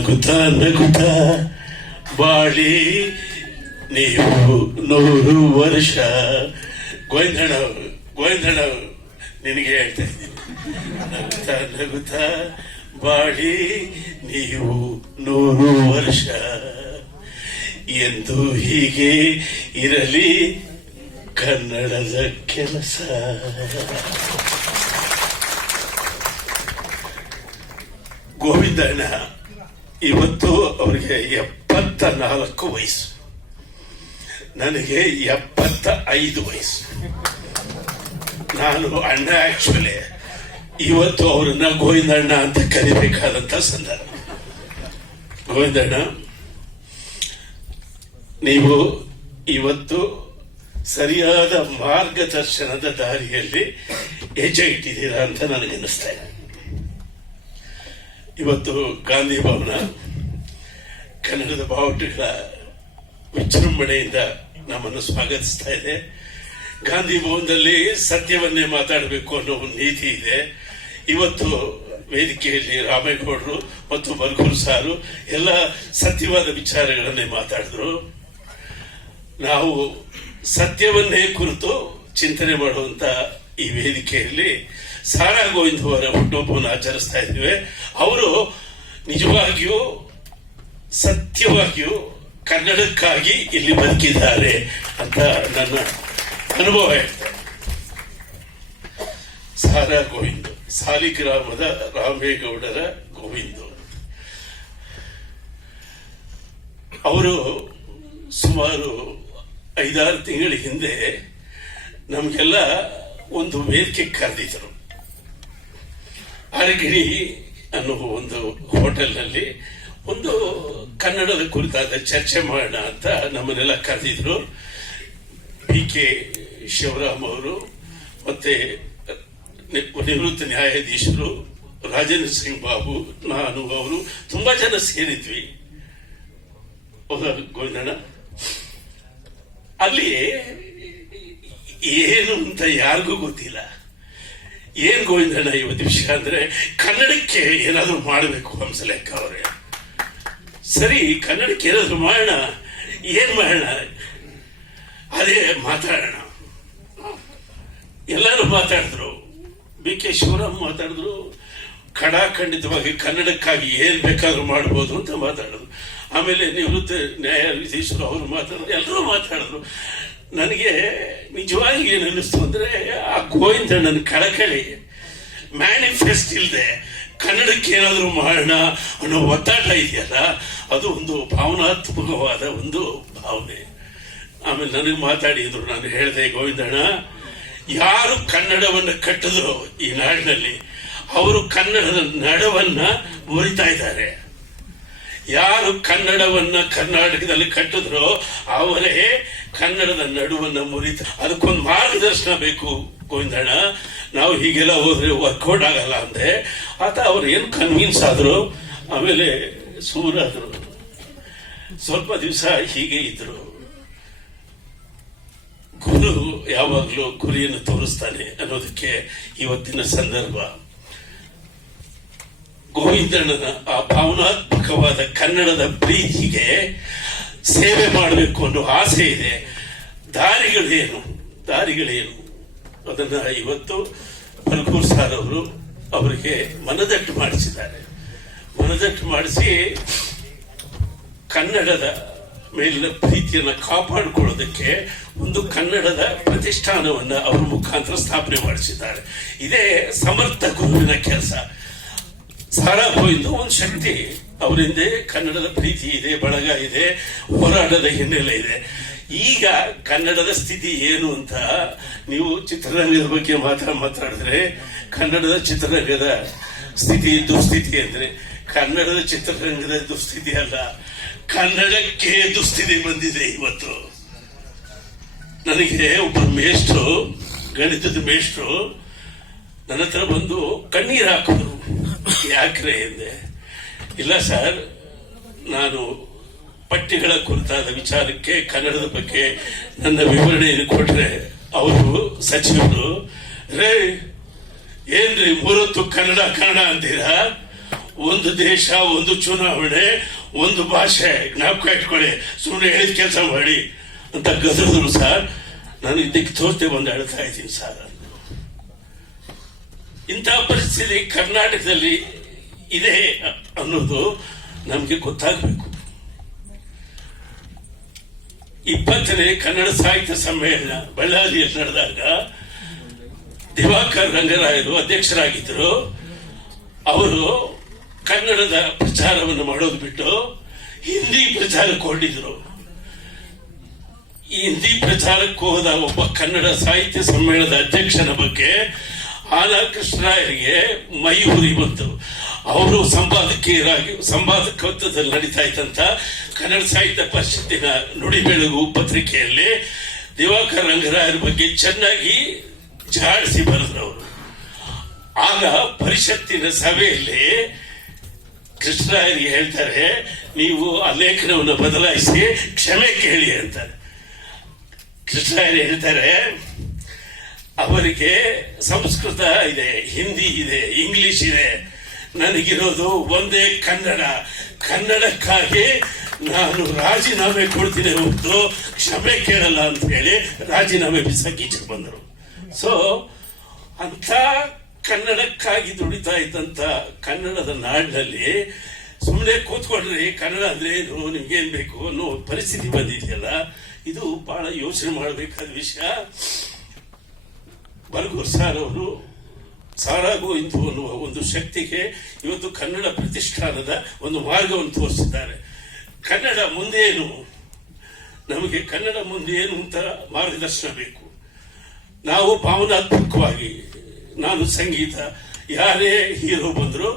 ನಗುತ್ತಾ ನಗುತ್ತಾ ಬಾಳಿ ನೀವು 100 ವರ್ಷ. ಗೋವಿಂದಣ್ಣ ನಿನಗೆ ಹೇಳ್ತಾ ಇದ್ದೀನಿ, ನಗುತ್ತಾ ನಗುತ್ತಾ ಬಾಳಿ ನೀವು 100 ವರ್ಷ ಎಂದು ಹೀಗೆ ಇರಲಿ ಕನ್ನಡದ ಕೆಲಸ. ಗೋವಿಂದಣ್ಣ ಇವತ್ತು ಅವರಿಗೆ 74 ವಯಸ್ಸು, ನನಗೆ 75 ವಯಸ್ಸು. ನಾನು ಅಣ್ಣ ಆಕ್ಚುಲಿ ಇವತ್ತು ಅವರನ್ನ ಗೋವಿಂದಣ್ಣ ಅಂತ ಕರಿಬೇಕಾದಂತ ಸಂದರ್ಭ. ಗೋವಿಂದಣ್ಣ, ನೀವು ಇವತ್ತು ಸರಿಯಾದ ಮಾರ್ಗದರ್ಶನದ ದಾರಿಯಲ್ಲಿ ಹೆಜ್ಜೆ ಇಟ್ಟಿದ್ದೀರಾ ಅಂತ ನನಗೆ ಅನಿಸ್ತಾ ಇದೆ. ಇವತ್ತು ಗಾಂಧಿ ಭವನ ಕನ್ನಡದ ಬಾವುಟಗಳ ವಿಜೃಂಭಣೆಯಿಂದ ನಮ್ಮನ್ನು ಸ್ವಾಗತಿಸ್ತಾ ಇದೆ. ಗಾಂಧಿ ಭವನದಲ್ಲಿ ಸತ್ಯವನ್ನೇ ಮಾತಾಡಬೇಕು ಅನ್ನೋ ಒಂದು ನೀತಿ ಇದೆ. ಇವತ್ತು ವೇದಿಕೆಯಲ್ಲಿ ರಾಮೇಗೌಡರು ಮತ್ತು ಬರ್ಗೂರು ಸಾರು ಎಲ್ಲ ಸತ್ಯವಾದ ವಿಚಾರಗಳನ್ನೇ ಮಾತಾಡಿದ್ರು. ನಾವು ಸತ್ಯವನ್ನೇ ಕುರಿತು ಚಿಂತನೆ ಮಾಡುವಂತ ಈ ವೇದಿಕೆಯಲ್ಲಿ ಸಾರಾ ಗೋವಿಂದ ಅವರ ಹುಟ್ಟುಹಬ್ಬವನ್ನು ಆಚರಿಸ್ತಾ ಇದ್ದೇವೆ. ಅವರು ನಿಜವಾಗಿಯೂ ಸತ್ಯವಾಗಿಯೂ ಕನ್ನಡಕ್ಕಾಗಿ ಇಲ್ಲಿ ಬದುಕಿದ್ದಾರೆ ಅಂತ ನನ್ನ ಅನುಭವ ಹೇಳ್ತಾರೆ. ಸಾರಾ ಗೋವಿಂದ, ಸಾಲಿಗ್ರಾಮದ ರಾಮೇಗೌಡರ ಗೋವಿಂದ ಅವರು ಸುಮಾರು 5-6 ತಿಂಗಳ ಹಿಂದೆ ನಮಗೆಲ್ಲ ಒಂದು ವೇದಿಕೆ ಕರೆದಿದ್ರು. ಅರಗಿಣಿ ಅನ್ನೋ ಒಂದು ಹೋಟೆಲ್ನಲ್ಲಿ ಒಂದು ಕನ್ನಡದ ಕುರಿತಾದ ಚರ್ಚೆ ಮಾಡೋಣ ಅಂತ ನಮ್ಮನ್ನೆಲ್ಲ ಕರೆದಿದ್ರು. ಕೆ ಶಿವರಾಮ್ ಅವರು ಮತ್ತೆ ನಿವೃತ್ತ ನ್ಯಾಯಾಧೀಶರು ರಾಜೇಂದ್ರ ಸಿಂಗ್ ಬಾಬು, ನಾನು, ಅವರು ತುಂಬಾ ಜನ ಸೇರಿದ್ವಿ. ಗೋವಿಂದಣ್ಣ, ಅಲ್ಲಿ ಏನು ಅಂತ ಯಾರಿಗೂ ಗೊತ್ತಿಲ್ಲ. ಏನ್ ಗೋವಿಂದಣ್ಣ ಇವತ್ತು ವಿಷಯ ಅಂದ್ರೆ ಕನ್ನಡಕ್ಕೆ ಏನಾದ್ರು ಮಾಡಬೇಕು ಹಂಸಲೇಖ ಅವರೇ. ಸರಿ, ಕನ್ನಡಕ್ಕೆ ಏನಾದ್ರು ಮಾಡೋಣ, ಏನ್ ಮಾಡೋಣ, ಅದೇ ಮಾತಾಡೋಣ. ಎಲ್ಲರೂ ಮಾತಾಡಿದ್ರು. ಕೆ ಶಿವರಾಮ್ ಮಾತಾಡಿದ್ರು. ಖಂಡಿತವಾಗಿ ಕನ್ನಡಕ್ಕಾಗಿ ಏನ್ ಬೇಕಾದ್ರೂ ಮಾಡಬಹುದು ಅಂತ ಮಾತಾಡಿದ್ರು. ಆಮೇಲೆ ನಿವೃತ್ತ ನ್ಯಾಯಾಧೀಶರು ಅವರು ಮಾತಾಡಿದ್ರು. ಎಲ್ಲರೂ ಮಾತಾಡಿದ್ರು. ನನಗೆ ನಿಜವಾಗಿ ಏನು ಅನ್ನಿಸ್ತು ಅಂದ್ರೆ, ಆ ಗೋವಿಂದಣ್ಣನ ಕಳಕಳಿ ಮ್ಯಾನಿಫೆಸ್ಟ್ ಇಲ್ಲದೆ ಕನ್ನಡಕ್ಕೆ ಏನಾದರೂ ಮಾಡೋಣ ಅನ್ನೋ ಒತ್ತಾಟ ಇದೆಯಲ್ಲ, ಅದು ಒಂದು ಭಾವನಾತ್ಮಕವಾದ ಒಂದು ಭಾವನೆ. ಆಮೇಲೆ ನನಗೆ ಮಾತಾಡಿದ್ರು. ನಾನು ಹೇಳಿದೆ, ಗೋವಿಂದಣ್ಣ, ಯಾರು ಕನ್ನಡವನ್ನು ಕಟ್ಟಿದ್ರು ಈ ನಾಡಿನಲ್ಲಿ ಅವರು ಕನ್ನಡದ ನಡವನ್ನ ಮುರಿತಾ ಇದ್ದಾರೆ. ಯಾರು ಕನ್ನಡವನ್ನ ಕರ್ನಾಟಕದಲ್ಲಿ ಕಟ್ಟಿದ್ರೋ ಅವರೇ ಕನ್ನಡದ ನಡುವನ್ನ ಮುರಿತ. ಅದಕ್ಕೊಂದು ಮಾರ್ಗದರ್ಶನ ಬೇಕು ಗೋವಿಂದಣ್ಣ. ನಾವು ಹೀಗೆಲ್ಲ ಹೋದ್ರೆ ವರ್ಕೌಟ್ ಆಗಲ್ಲ ಅಂದೆ. ಆತ ಅವ್ರು ಏನು ಕನ್ವಿನ್ಸ್ ಆದ್ರು. ಆಮೇಲೆ ಸುಮ್ಮನಾದ್ರು. ಸ್ವಲ್ಪ ದಿವಸ ಹೀಗೆ ಇದ್ರು. ಗುರು ಯಾವಾಗಲೂ ಗುರಿಯನ್ನು ತೋರಿಸ್ತಾನೆ ಅನ್ನೋದಕ್ಕೆ ಇವತ್ತಿನ ಸಂದರ್ಭ. ಗೋವಿಂದಣ್ಣನ ಆ ಭಾವನಾತ್ಮಕವಾದ ಕನ್ನಡದ ಪ್ರೀತಿಗೆ ಸೇವೆ ಮಾಡಬೇಕು ಅನ್ನೋ ಆಸೆ ಇದೆ. ದಾರಿಗಳೇನು ಅದನ್ನ ಇವತ್ತು ಬರ್ಗೂರು ಸಾರ್ ಅವರು ಅವರಿಗೆ ಮನದಟ್ಟು ಮಾಡಿಸಿದ್ದಾರೆ. ಮನದಟ್ಟು ಮಾಡಿಸಿ ಕನ್ನಡದ ಮೇಲಿನ ಪ್ರೀತಿಯನ್ನು ಕಾಪಾಡಿಕೊಳ್ಳೋದಕ್ಕೆ ಒಂದು ಕನ್ನಡದ ಪ್ರತಿಷ್ಠಾನವನ್ನ ಅವರ ಮುಖಾಂತರ ಸ್ಥಾಪನೆ ಮಾಡಿಸಿದ್ದಾರೆ. ಇದೇ ಸಮರ್ಥ ಗುರುವಿನ ಕೆಲಸ. ಸಾರಾ ಗೋವಿಂದ ಒಂದು ಶಕ್ತಿ. ಅವರಿಂದ ಕನ್ನಡದ ಪ್ರೀತಿ ಇದೆ, ಬಳಗ ಇದೆ, ಹೋರಾಟದ ಹಿನ್ನೆಲೆ ಇದೆ. ಈಗ ಕನ್ನಡದ ಸ್ಥಿತಿ ಏನು ಅಂತ ನೀವು ಚಿತ್ರರಂಗದ ಬಗ್ಗೆ ಮಾತಾಡಿದ್ರೆ, ಕನ್ನಡದ ಚಿತ್ರರಂಗದ ಸ್ಥಿತಿ ದುಸ್ಥಿತಿ ಅಂದ್ರೆ ಕನ್ನಡದ ಚಿತ್ರರಂಗದ ದುಸ್ಥಿತಿ ಅಲ್ಲ, ಕನ್ನಡಕ್ಕೆ ದುಸ್ಥಿತಿ ಬಂದಿದೆ ಇವತ್ತು. ನನಗೆ ಒಬ್ಬ ಮೇಷ್ಟ್ರು, ಗಣಿತದ ಮೇಷ್ಟ್ರು ನನ್ನ ಹತ್ರ ಬಂದು ಕಣ್ಣೀರು ಹಾಕಿದ್ರು. ಯಾಕ್ರೆ ಎಂದೆ. ಇಲ್ಲ ಸರ್, ನಾನು ಪಠ್ಯಗಳ ಕುರಿತಾದ ವಿಚಾರಕ್ಕೆ ಕನ್ನಡದ ಬಗ್ಗೆ ನನ್ನ ವಿವರಣೆಯನ್ನು ಕೊಟ್ರೆ ಅವರು ಸಚಿವರು, ರೇ ಏನ್ರಿ 3 ಹೊತ್ತು ಕನ್ನಡ ಅಂತೀರಾ, ಒಂದು ದೇಶ, ಒಂದು ಚುನಾವಣೆ, ಒಂದು ಭಾಷೆ, ಜ್ಞಾಪಕ ಇಟ್ಕೊಳ್ಳಿ, ಸುಮ್ಮನೆ ಹೇಳಿದ ಕೆಲಸ ಮಾಡಿ ಅಂತ ಗದರಿದ್ರು ಸರ್. ನಾನು ಇದಕ್ಕೆ ತೋರ್ತೆ ಬಂದು ಹೇಳ್ತಾ ಇದ್ದೀನಿ ಸರ್. ಇಂತಹ ಪರಿಸ್ಥಿತಿ ಕರ್ನಾಟಕದಲ್ಲಿ ಇದೆ ಅನ್ನೋದು ನಮಗೆ ಗೊತ್ತಾಗಬೇಕು. 20ನೇ ಕನ್ನಡ ಸಾಹಿತ್ಯ ಸಮ್ಮೇಳನ ಬಳ್ಳಾರಿಯಲ್ಲಿ ನಡೆದಾಗ ದಿವಾಕರ್ ರಂಗರಾಯರು ಅಧ್ಯಕ್ಷರಾಗಿದ್ದರು. ಅವರು ಕನ್ನಡದ ಪ್ರಚಾರವನ್ನು ಮಾಡೋದು ಬಿಟ್ಟು ಹಿಂದಿ ಪ್ರಚಾರಕ್ಕೆ ಹೊರಟಿದ್ರು. ಈ ಹಿಂದಿ ಪ್ರಚಾರಕ್ಕೆ ಹೋದ ಒಬ್ಬ ಕನ್ನಡ ಸಾಹಿತ್ಯ ಸಮ್ಮೇಳನದ ಅಧ್ಯಕ್ಷನ ಬಗ್ಗೆ ಆನಾ ಕೃಷ್ಣರಾಯರಿಗೆ ಮೈ ಉರಿ ಬಂತು. ಅವರು ಸಂಪಾದಕತ್ವದಲ್ಲಿ ನಡೀತಾ ಇದ್ದಂತ ಕನ್ನಡ ಸಾಹಿತ್ಯ ಪರಿಷತ್ತಿನ ನುಡಿ ಬೆಳಗು ಪತ್ರಿಕೆಯಲ್ಲಿ ದಿವಾಕರ್ ರಂಗರಾಯರ ಬಗ್ಗೆ ಚೆನ್ನಾಗಿ ಜಾಡಿಸಿ ಬರೆದ್ರು ಅವರು. ಆಗ ಪರಿಷತ್ತಿನ ಸಭೆಯಲ್ಲಿ ಕೃಷ್ಣರಾಯರಿಗೆ ಹೇಳ್ತಾರೆ, ನೀವು ಆ ಲೇಖನವನ್ನು ಬದಲಾಯಿಸಿ ಕ್ಷಮೆ ಕೇಳಿ ಅಂತಾರೆ. ಕೃಷ್ಣರಾಯರು ಹೇಳ್ತಾರೆ, ಅವರಿಗೆ ಸಂಸ್ಕೃತ ಇದೆ, ಹಿಂದಿ ಇದೆ, ಇಂಗ್ಲಿಷ್ ಇದೆ, ನನಗಿರೋದು ಒಂದೇ ಕನ್ನಡ. ಕನ್ನಡಕ್ಕಾಗಿ ನಾನು ರಾಜೀನಾಮೆ ಕೊಡ್ತೀನಿ ಹೊರತು ಕ್ಷಮೆ ಕೇಳಲ್ಲ ಅಂತ ಹೇಳಿ ರಾಜೀನಾಮೆ ಬಿಸಾಕೀಚೆ ಬಂದರು. ಸೊ ಅಂತ ಕನ್ನಡಕ್ಕಾಗಿ ದುಡಿತಾ ಇದ್ದಂತ ಕನ್ನಡದ ನಾಡಿನಲ್ಲಿ ಸುಮ್ಮನೆ ಕೂತ್ಕೊಂಡ್ರಿ ಕನ್ನಡ ಅಂದ್ರೆ ಏನು, ನಿಮ್ಗೇನ್ ಬೇಕು ಅನ್ನೋ ಪರಿಸ್ಥಿತಿ ಬಂದಿದೆಯಲ್ಲ, ಇದು ಬಹಳ ಯೋಚನೆ ಮಾಡಬೇಕಾದ ವಿಷಯ. ಬರಗೂರು ಸರ್ ಅವರು ಸಾರಾಗೋ ಇಂದು ಅನ್ನುವ ಒಂದು ಶಕ್ತಿಗೆ ಇವತ್ತು ಕನ್ನಡ ಪ್ರತಿಷ್ಠಾನದ ಒಂದು ಮಾರ್ಗವನ್ನು ತೋರಿಸಿದ್ದಾರೆ. ಕನ್ನಡ ಮುಂದೇನು, ನಮಗೆ ಕನ್ನಡ ಮುಂದೇನು ಅಂತ ಮಾರ್ಗದರ್ಶನ ಬೇಕು. ನಾವು ಭಾವನಾತ್ಮಕವಾಗಿ, ನಾನು ಸಂಗೀತ, ಯಾರೇ ಹೀರೋ ಬಂದ್ರು,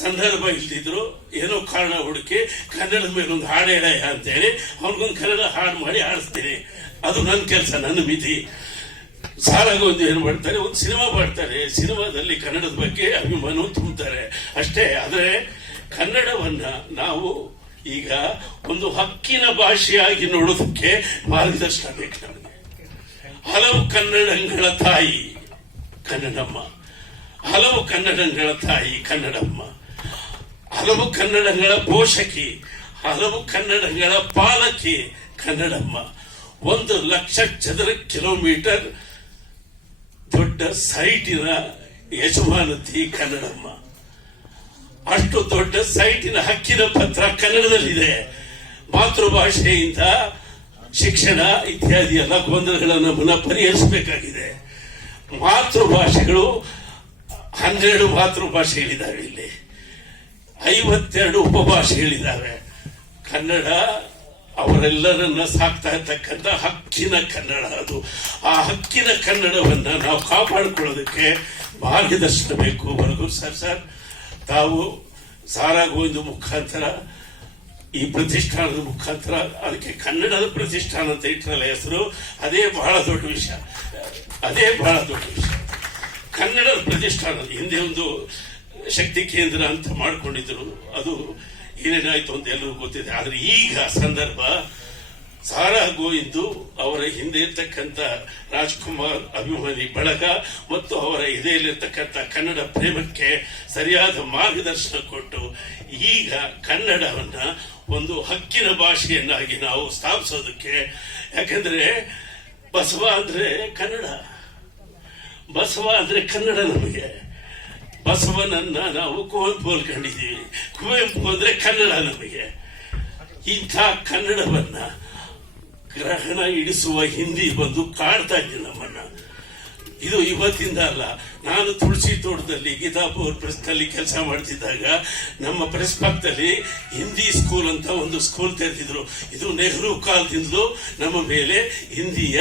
ಸಂದರ್ಭ ಇಲ್ದಿದ್ರು, ಏನೋ ಕಾರಣ ಹುಡುಕಿ ಕನ್ನಡದ ಮೇಲೆ ಒಂದು ಹಾಡು ಹೇಳಯ್ಯ ಅಂತೇಳಿ ಅವ್ನಿಗೊಂದು ಕನ್ನಡ ಹಾಡು ಮಾಡಿ ಆಡಿಸ್ತೀನಿ. ಅದು ನನ್ನ ಕೆಲಸ, ನನ್ನ ಮಿತಿ. ಸಾರಾಗೊಂದು ಏನು ಮಾಡ್ತಾರೆ, ಒಂದು ಸಿನಿಮಾ ಮಾಡ್ತಾರೆ, ಸಿನಿಮಾದಲ್ಲಿ ಕನ್ನಡದ ಬಗ್ಗೆ ಅಭಿಮಾನ ತುಂಬುತ್ತಾರೆ ಅಷ್ಟೇ. ಆದರೆ ಕನ್ನಡವನ್ನ ನಾವು ಈಗ ಒಂದು ಹಕ್ಕಿನ ಭಾಷೆಯಾಗಿ ನೋಡೋದಕ್ಕೆ ಮಾರ್ಗದರ್ಶನ ಬೇಕು ನಮಗೆ. ಹಲವು ಕನ್ನಡಗಳ ತಾಯಿ ಕನ್ನಡಮ್ಮ, ಹಲವು ಕನ್ನಡಗಳ ತಾಯಿ ಕನ್ನಡಮ್ಮ, ಹಲವು ಕನ್ನಡಗಳ ಪೋಷಕಿ, ಹಲವು ಕನ್ನಡಗಳ ಪಾಲಕಿ ಕನ್ನಡಮ್ಮ. 1,00,000 ಚದರ ಕಿಲೋಮೀಟರ್ ದೊಡ್ಡ ಸೈಟಿನ ಯಜಮಾನತಿ ಕನ್ನಡಮ್ಮ. ಅಷ್ಟು ದೊಡ್ಡ ಸೈಟಿನ ಹಕ್ಕಿನ ಪತ್ರ ಕನ್ನಡದಲ್ಲಿದೆ. ಮಾತೃಭಾಷೆಯಿಂದ ಶಿಕ್ಷಣ ಇತ್ಯಾದಿ ಎಲ್ಲ ಗೊಂದಲಗಳನ್ನು ಪುನಃ ಪರಿಹರಿಸಬೇಕಾಗಿದೆ. ಮಾತೃಭಾಷೆಗಳು 12 ಮಾತೃಭಾಷೆಗಳಿದ್ದಾವೆ, ಇಲ್ಲಿ 52 ಉಪಭಾಷೆಗಳಿದ್ದಾವೆ. ಕನ್ನಡ ಅವರೆಲ್ಲರನ್ನ ಸಾಕ್ತಾ ಇರ್ತಕ್ಕಂಥ ಹಕ್ಕಿನ ಕನ್ನಡ ಅದು. ಆ ಹಕ್ಕಿನ ಕನ್ನಡವನ್ನ ನಾವು ಕಾಪಾಡಿಕೊಳ್ಳೋದಕ್ಕೆ ಮಾರ್ಗದರ್ಶನ ಬೇಕು. ಬರಗೂರು ಸರ್, ತಾವು ಸಾರಾಗೋವಿಂದ ಮುಖಾಂತರ, ಈ ಪ್ರತಿಷ್ಠಾನದ ಮುಖಾಂತರ, ಅದಕ್ಕೆ ಕನ್ನಡದ ಪ್ರತಿಷ್ಠಾನ ಅಂತ ಇಟ್ಟರಲ್ಲ ಹೆಸರು, ಅದೇ ಬಹಳ ದೊಡ್ಡ ವಿಷಯ. ಅದೇ ಬಹಳ ದೊಡ್ಡ ವಿಷಯ. ಕನ್ನಡದ ಪ್ರತಿಷ್ಠಾನ ಹಿಂದೆ ಒಂದು ಶಕ್ತಿ ಕೇಂದ್ರ ಅಂತ ಮಾಡ್ಕೊಂಡಿದ್ರು, ಅದು ಏನೇನಾಯ್ತು ಅಂತ ಎಲ್ಲರಿಗೂ ಗೊತ್ತಿದೆ. ಆದ್ರೆ ಈಗ ಸಂದರ್ಭ, ಸಾರಾ ಗೋವಿಂದು ಅವರ ಹಿಂದೆ ಇರ್ತಕ್ಕಂಥ ರಾಜ್ಕುಮಾರ್ ಅಭಿಮಾನಿ ಬಳಗ ಮತ್ತು ಅವರ ಎದೆಯಲ್ಲಿರ್ತಕ್ಕಂಥ ಕನ್ನಡ ಪ್ರೇಮಕ್ಕೆ ಸರಿಯಾದ ಮಾರ್ಗದರ್ಶನ ಕೊಟ್ಟು ಈಗ ಕನ್ನಡವನ್ನ ಒಂದು ಹಕ್ಕಿನ ಭಾಷೆಯನ್ನಾಗಿ ನಾವು ಸ್ಥಾಪಿಸೋದಕ್ಕೆ. ಯಾಕಂದ್ರೆ ಬಸವ ಅಂದ್ರೆ ಕನ್ನಡ, ಬಸವ ಅಂದ್ರೆ ಕನ್ನಡ. ನಮಗೆ ಬಸವನನ್ನ ನಾವು ಕುವೆಂಪು ಕಂಡಿದ್ದೀವಿ, ಕುವೆಂಪು ಅಂದ್ರೆ ಕನ್ನಡ ನಮಗೆ. ಇಂಥ ಕನ್ನಡವನ್ನ ಗ್ರಹಣ ಇಡಿಸುವ ಹಿಂದಿ ಬಂದು ಕಾಡ್ತಾ ಇದೆ ನಮ್ಮನ್ನ. ಇದು ಇವತ್ತಿಂದ ಅಲ್ಲ. ನಾನು ತುಳಸಿ ತೋಟದಲ್ಲಿ ಗೀತಾಪುರ್ ಪ್ರೆಸ್ ನಲ್ಲಿ ಕೆಲಸ ಮಾಡ್ತಿದ್ದಾಗ ನಮ್ಮ ಪ್ರೆಸ್ ಪಕ್ಕದಲ್ಲಿ ಹಿಂದಿ ಸ್ಕೂಲ್ ಅಂತ ಒಂದು ಸ್ಕೂಲ್ ತೆರೆದಿದ್ರು. ಇದು ನೆಹರು ಕಾಲದಿಂದಲೂ ನಮ್ಮ ಮೇಲೆ ಹಿಂದಿಯ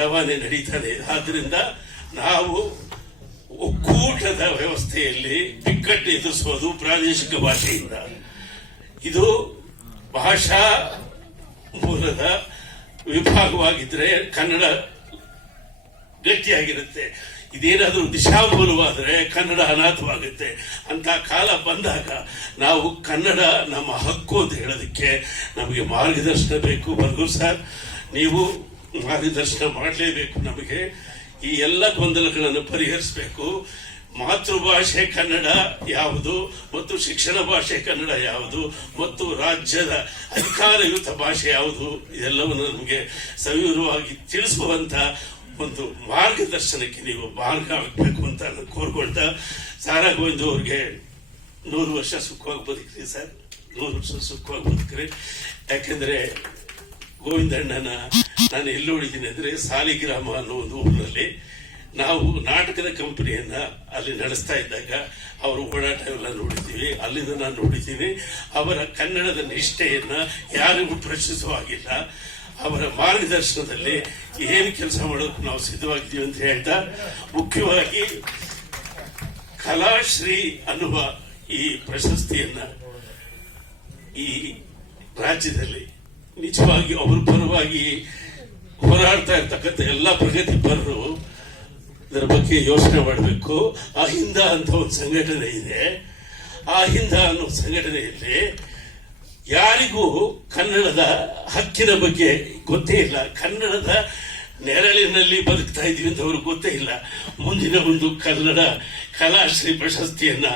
ರವಾನೆ ನಡೀತದೆ. ಆದ್ರಿಂದ ನಾವು ಒಕ್ಕೂಟದ ವ್ಯವಸ್ಥೆಯಲ್ಲಿ ಬಿಕ್ಕಟ್ಟು ಎದುರಿಸುವುದು ಪ್ರಾದೇಶಿಕ ಭಾಷೆಯಿಂದ. ಇದು ಭಾಷಾ ಮೂಲದ ವಿಭಾಗವಾಗಿದ್ರೆ ಕನ್ನಡ ಗಟ್ಟಿಯಾಗಿರುತ್ತೆ. ಇದೇನಾದರೂ ದಿಶಾಮೂಲವಾದರೆ ಕನ್ನಡ ಅನಾಥವಾಗುತ್ತೆ. ಅಂತ ಕಾಲ ಬಂದಾಗ ನಾವು ಕನ್ನಡ ನಮ್ಮ ಹಕ್ಕು ಅಂತ ಹೇಳೋದಕ್ಕೆ ನಮಗೆ ಮಾರ್ಗದರ್ಶನ ಬೇಕು. ಬರಗೂರು ಸರ್, ನೀವು ಮಾರ್ಗದರ್ಶನ ಮಾಡಲೇಬೇಕು. ನಮಗೆ ಈ ಎಲ್ಲ ಗೊಂದಲಗಳನ್ನು ಪರಿಹರಿಸಬೇಕು. ಮಾತೃಭಾಷೆ ಕನ್ನಡ ಯಾವುದು ಮತ್ತು ಶಿಕ್ಷಣ ಭಾಷೆ ಕನ್ನಡ ಯಾವುದು ಮತ್ತು ರಾಜ್ಯದ ಅಧಿಕಾರಯುತ ಭಾಷೆ ಯಾವುದು ಇದೆಲ್ಲವನ್ನು ನಮಗೆ ಸವಿವರವಾಗಿ ತಿಳಿಸುವಂತ ಒಂದು ಮಾರ್ಗದರ್ಶನಕ್ಕೆ ನೀವು ಮಾರ್ಗ ಆಗಬೇಕು ಅಂತ ನಾನು ಕೋರ್ಕೊಳ್ತಾ ಸಾರಾ ಗೋವಿಂದ ಅವ್ರಿಗೆ 100 ವರ್ಷ ಸುಖವಾಗಿ ಬದುಕ್ರಿ ಸರ್, 100 ವರ್ಷ ಸುಖವಾಗಿ ಬದುಕ್ರಿ. ಯಾಕೆಂದ್ರೆ ಗೋವಿಂದಣ್ಣನ ನಾನು ಎಲ್ಲಿ ನೋಡಿದ್ದೀನಿ ಅಂದ್ರೆ ಸಾಲಿಗ್ರಾಮ ಅನ್ನೋ ಒಂದು ಊರಿನಲ್ಲಿ ನಾವು ನಾಟಕದ ಕಂಪನಿಯನ್ನ ಅಲ್ಲಿ ನಡೆಸ್ತಾ ಇದ್ದಾಗ ಅವರು ಓಡಾಟ ಎಲ್ಲ ನೋಡಿದ್ದೀವಿ. ಅಲ್ಲಿಂದ ನಾನು ನೋಡಿದ್ದೀನಿ ಅವರ ಕನ್ನಡದ ನಿಷ್ಠೆಯನ್ನ ಯಾರಿಗೂ ಪ್ರಶ್ನಿಸುವ ಹಾಗಿಲ್ಲ. ಅವರ ಮಾರ್ಗದರ್ಶನದಲ್ಲಿ ಏನು ಕೆಲಸ ಮಾಡೋದಕ್ಕೆ ನಾವು ಸಿದ್ಧವಾಗಿದ್ದೀವಿ ಅಂತ ಹೇಳ್ತಾ, ಮುಖ್ಯವಾಗಿ ಕಲಾಶ್ರೀ ಅನ್ನುವ ಈ ಪ್ರಶಸ್ತಿಯನ್ನ ಈ ರಾಜ್ಯದಲ್ಲಿ ನಿಜವಾಗಿ ಅವರ ಪರವಾಗಿ ಹೋರಾಡ್ತಾ ಇರ್ತಕ್ಕಂಥ ಎಲ್ಲ ಪ್ರಗತಿಪರರು ಇದರ ಬಗ್ಗೆ ಯೋಚನೆ ಮಾಡಬೇಕು. ಅಹಿಂದ ಅಂತ ಒಂದು ಸಂಘಟನೆ ಇದೆ. ಆ ಅಹಿಂದ ಅನ್ನೋ ಸಂಘಟನೆಯಲ್ಲಿ ಯಾರಿಗೂ ಕನ್ನಡದ ಹಕ್ಕಿನ ಬಗ್ಗೆ ಗೊತ್ತೇ ಇಲ್ಲ, ಕನ್ನಡದ ನೆರಳಿನಲ್ಲಿ ಬದುಕ್ತಾ ಇದೀವಿ ಅಂತ ಅವ್ರಿಗೆ ಗೊತ್ತೇ ಇಲ್ಲ. ಮುಂದಿನ ಒಂದು ಕನ್ನಡ ಕಲಾಶ್ರೀ ಪ್ರಶಸ್ತಿಯನ್ನ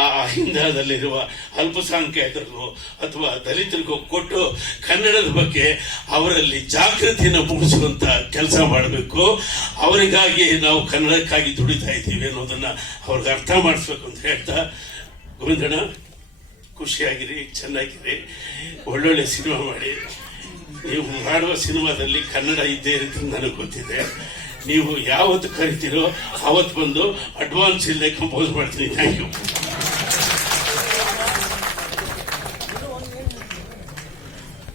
ಆ ಅಹಿಂದದಲ್ಲಿರುವ ಅಲ್ಪಸಂಖ್ಯಾತರಿಗೋ ಅಥವಾ ದಲಿತರಿಗೋ ಕೊಟ್ಟು ಕನ್ನಡದ ಬಗ್ಗೆ ಅವರಲ್ಲಿ ಜಾಗೃತಿಯನ್ನು ಮೂಡಿಸುವಂತ ಕೆಲಸ ಮಾಡಬೇಕು. ಅವರಿಗಾಗಿ ನಾವು ಕನ್ನಡಕ್ಕಾಗಿ ದುಡಿತಾ ಇದ್ದೀವಿ ಅನ್ನೋದನ್ನ ಅವ್ರಿಗೆ ಅರ್ಥ ಮಾಡಿಸ್ಬೇಕು ಅಂತ ಹೇಳ್ತಾ, ಗೋವಿಂದಣ್ಣ ಖುಷಿಯಾಗಿರಿ, ಚೆನ್ನಾಗಿರಿ, ಒಳ್ಳೊಳ್ಳೆ ಸಿನಿಮಾ ಮಾಡಿ. ನೀವು ಮಾಡುವ ಸಿನಿಮಾದಲ್ಲಿ ಕನ್ನಡ ಇದ್ದೇ ಇರುತ್ತೆ ನನಗೆ ಗೊತ್ತಿದೆ. ನೀವು ಯಾವತ್ತು ಕರಿತೀರೋ ಅವತ್ತು ಬಂದು ಅಡ್ವಾನ್ಸ್ ಇಲ್ಲದೆ ಕಂಪೋಸ್ ಮಾಡ್ತೀನಿ. Thank you.